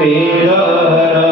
तेरा